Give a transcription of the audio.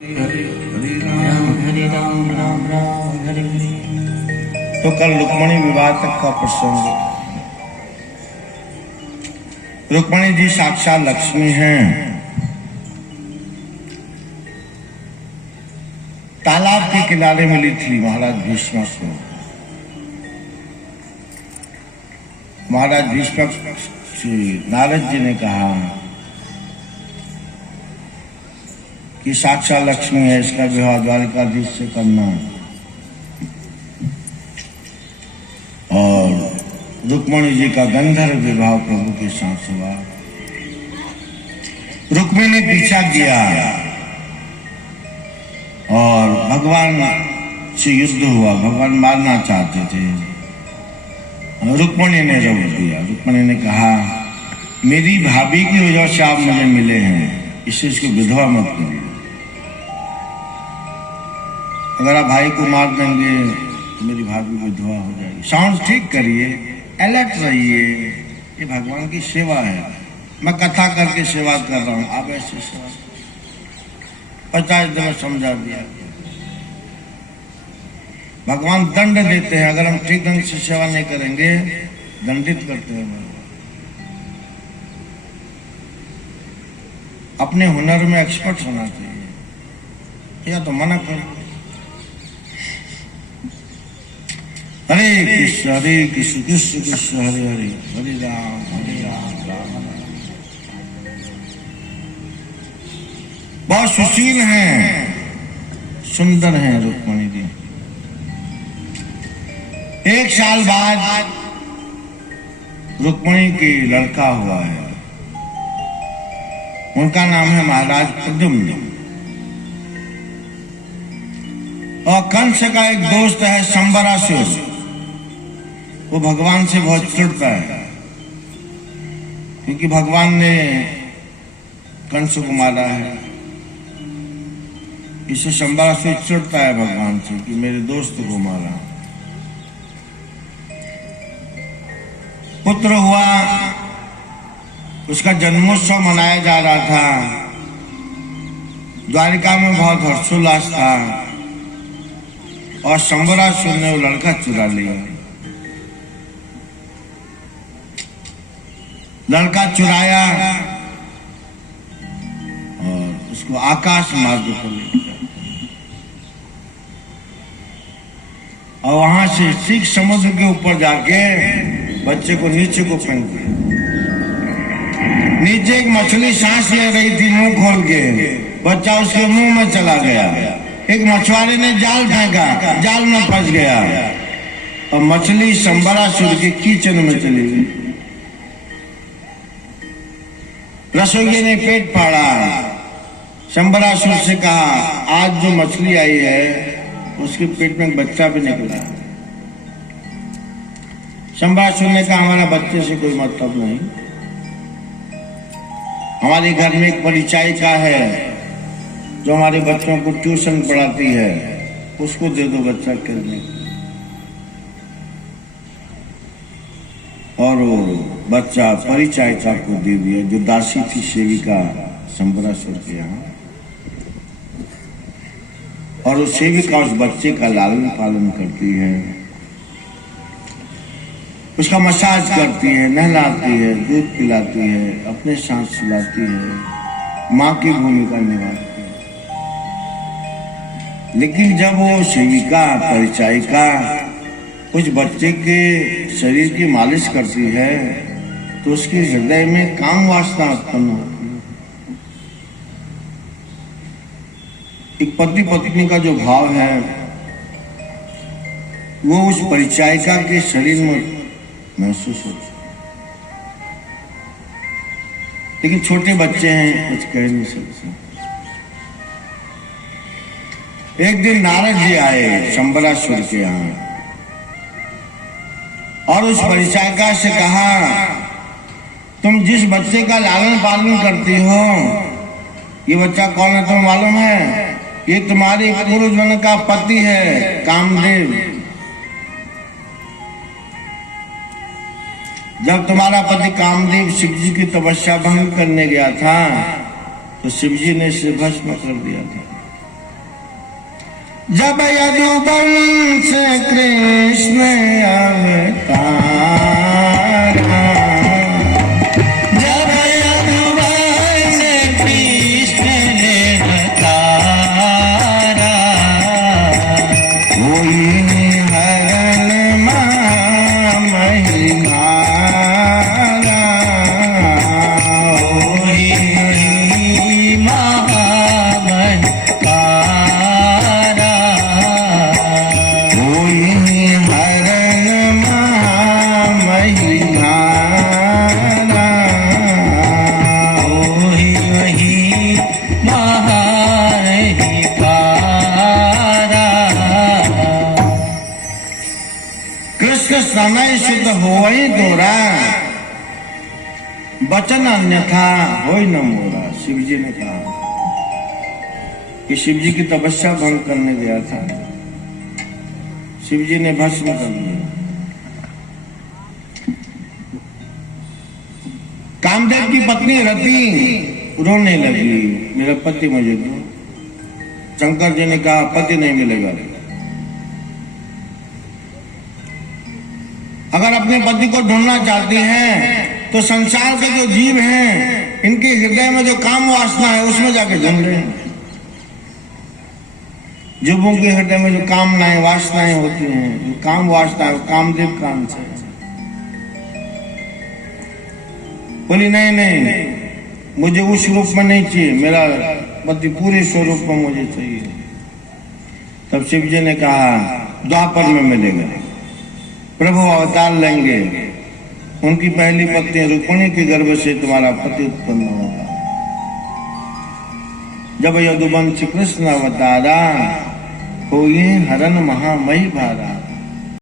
हरे राम राम राम हरे हरे। तो कल रुक्मणी विवाह तक का प्रसंग। रुक्मणी जी साक्षात लक्ष्मी हैं। तालाब के किनारे मिली थी महाराज भीष्म को। महाराज भीष्म से नारद जी ने कहा कि साक्षात लक्ष्मी है, इसका विवाह द्वारिकाधीश से करना। और रुक्मणी जी का गंधर्व विवाह प्रभु के साथ हुआ। रुक्मिणी ने पीछा किया और भगवान से युद्ध हुआ। भगवान मारना चाहते थे, रुक्मणी ने रोक दिया। रुक्मणी ने कहा, मेरी भाभी की वजह से आप मुझे मिले हैं, इससे इसको विधवा मत करिए। अगर आप भाई को मार देंगे तो मेरी भाभी विधवा हो जाएगी। साउंड ठीक करिए, अलर्ट रहिए, ये भगवान की सेवा है। मैं कथा करके सेवा कर रहा हूं, आप ऐसे सेवा 50 दफा समझा दिया। भगवान दंड देते हैं, अगर हम ठीक ढंग से सेवा नहीं करेंगे दंडित करते हैं। अपने हुनर में एक्सपर्ट होना चाहिए, या तो मना करो। हरे कृष्ण कृष्ण कृष्ण हरे हरे, हरे राम राम राम। बहुत सुशील हैं, सुंदर हैं रुक्मणी जी। एक साल बाद रुक्मणी की लड़का हुआ है, उनका नाम है महाराज प्रद्युम्न। और कंस का एक दोस्त है शंबरासुर, वो भगवान से बहुत चिढ़ता है, क्योंकि भगवान ने कंस को मारा है। इससे शंबरासुर चिढ़ता है भगवान से कि मेरे दोस्त को मारा। पुत्र हुआ, उसका जन्मोत्सव मनाया जा रहा था। द्वारिका में बहुत हर्षोल्लास था और शंबरासुर ने वो लड़का चुरा लिया। लड़का चुराया और उसको आकाश मार्ग पर ले गया और वहां से ठीक समुद्र के ऊपर जाके बच्चे को नीचे को फेंक दिया। नीचे एक मछली सांस ले रही थी मुंह खोल के, बच्चा उसके मुंह में चला गया। एक मछुआरे ने जाल फेंका, जाल में फंस गया और मछली शंबरासुर के कीचन में चली गई। रसोइये ने पेट फाड़ा, शंबरासुर से कहा, आज जो मछली आई है उसके पेट में बच्चा भी निकला। शंबरासुर ने कहा, हमारा बच्चे से कोई मतलब नहीं, हमारे घर में एक परिचारिका है जो हमारे बच्चों को ट्यूशन पढ़ाती है, उसको दे दो बच्चा खेलने। और वो बच्चा परिचारिका को दे दिया, जो दासी थी सेविका शंबरासुर के यहाँ। और वो सेविका उस बच्चे का लालन पालन करती है, उसका मसाज करती है, नहलाती है, दूध पिलाती है, अपने साथ सुलाती है, माँ की भूमिका निभाती है। लेकिन जब वो सेविका परिचारिका कुछ बच्चे के शरीर की मालिश करती है तो उसके हृदय में काम वासना उत्पन्न होती है। एक पति पत्नी का जो भाव है वो उस परिचारिका के शरीर में महसूस होता है। लेकिन छोटे बच्चे हैं, कुछ कह नहीं सकते। एक दिन नारद जी आए शंबरासुर के यहाँ और उस परिचारिका से कहा, तुम जिस बच्चे का लालन पालन करती हो, ये बच्चा कौन है तुम्हें मालूम है? ये तुम्हारे पूर्व जन्म का पति है, कामदेव। जब तुम्हारा पति कामदेव शिव जी की तपस्या भंग करने गया था तो शिव जी ने इसे भस्म कर दिया था। जब यदुवंश कृष्ण अवतारा, जब यदुवंश कृष्ण ने अवतारा, कोई हरण महिमारा, कोई महामहिमारा, कोई हरण महिमारा, कोई वही महाहिकारा। कृष्ण समय शुद्ध होई दोरा, वचन अन्यथा होई न मोरा। शिव जी ने कहा कि शिव जी की तपस्या भंग करने गया था, शिव जी ने भस्म कर दिया। कामदेव की पत्नी रति रोने लगी, मेरा पति मुझे दो। शंकर जी ने कहा पति नहीं मिलेगा। अगर अपने पति को ढूंढना चाहती हैं तो संसार के जो जीव हैं इनके हृदय में जो काम वासना है उसमें जाके ढूंढे। जीवों के हृदय में जो कामनाएं वासनाएं होती हैं, जो काम वासना है, कामदेव का अंश है। बोली नहीं नहीं, मुझे उस रूप में नहीं चाहिए, मेरा पति पूरे स्वरूप में मुझे चाहिए। तब शिव जी ने कहा द्वापर में मिलेगा, प्रभु अवतार लेंगे, उनकी पहली पत्नी रुक्मिणी के गर्भ से तुम्हारा पति उत्पन्न होगा। जब यदुवंश कृष्ण अवतारा, कोई हरण महामही भारा।